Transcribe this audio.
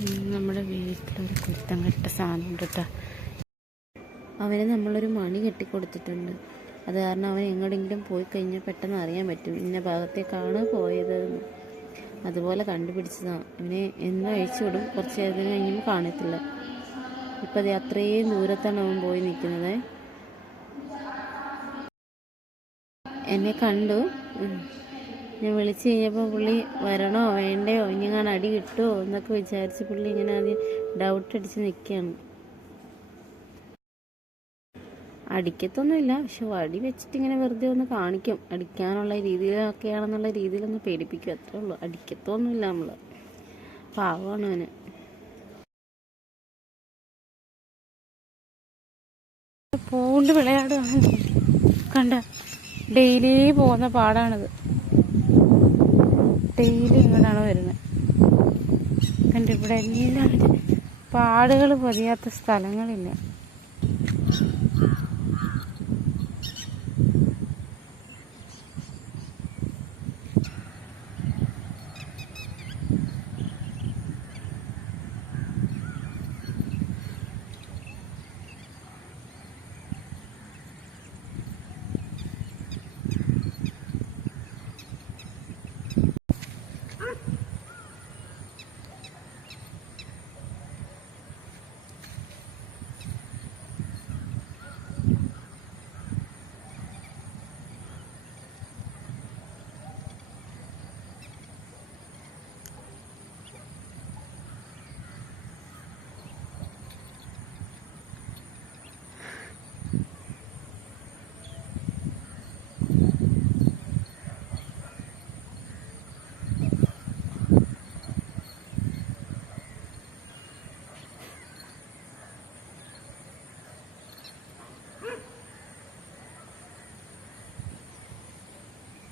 നമ്മുടെ വീട്ടിലൊരു കുരുത്തം കെട്ട സാധനം ഉണ്ട് കേട്ടോ അവന് നമ്മളൊരു മണി കെട്ടിക്കൊടുത്തിട്ടുണ്ട്. അത് കാരണം അവൻ എങ്ങോടെങ്കിലും പോയി കഴിഞ്ഞാൽ പെട്ടെന്ന് അറിയാൻ പറ്റും ഇന്ന ഭാഗത്തേക്കാണ് പോയത് അതുപോലെ കണ്ടുപിടിച്ചതാണ് അവനെ എന്നും അഴിച്ചു വിടും. കുറച്ച് നേരത്തിന് കഴിയുമ്പോൾ കാണത്തില്ല. ഇപ്പം അത് അത്രയും ദൂരത്താണ് അവൻ പോയി നിൽക്കുന്നത്. എന്നെ കണ്ടു. ഞാൻ വിളിച്ചു കഴിഞ്ഞപ്പോൾ പുള്ളി വരണോ വേണ്ടയോ ഇനി ഞാൻ അടി കിട്ടുമോ എന്നൊക്കെ വിചാരിച്ച് പുള്ളി ഇങ്ങനെ ആദ്യം ഡൗട്ട് അടിച്ച് നിൽക്കുകയാണ് അടിക്കത്തൊന്നുമില്ല പക്ഷെ വടി വെച്ചിട്ട് ഇങ്ങനെ വെറുതെ ഒന്ന് കാണിക്കും. അടിക്കാനുള്ള രീതിയിലൊക്കെയാണെന്നുള്ള രീതിയിലൊന്ന് പേടിപ്പിക്കും. അത്രേ ഉള്ളൂ. അടിക്കത്തൊന്നുമില്ല നമ്മൾ പാവമാണ് അവന്. പൂണ്ട് വിളയാടുകയാണ് കണ്ട ഡെയിലി പോകുന്ന പാടാണിത്. ഡെയിലി ഇങ്ങോട്ടാണ് വരുന്നത് കണ്ടിവിടെ എല്ലാവരും എല്ലാം പാടുകൾ പതിയാത്ത സ്ഥലങ്ങളില്ല.